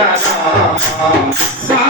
Radha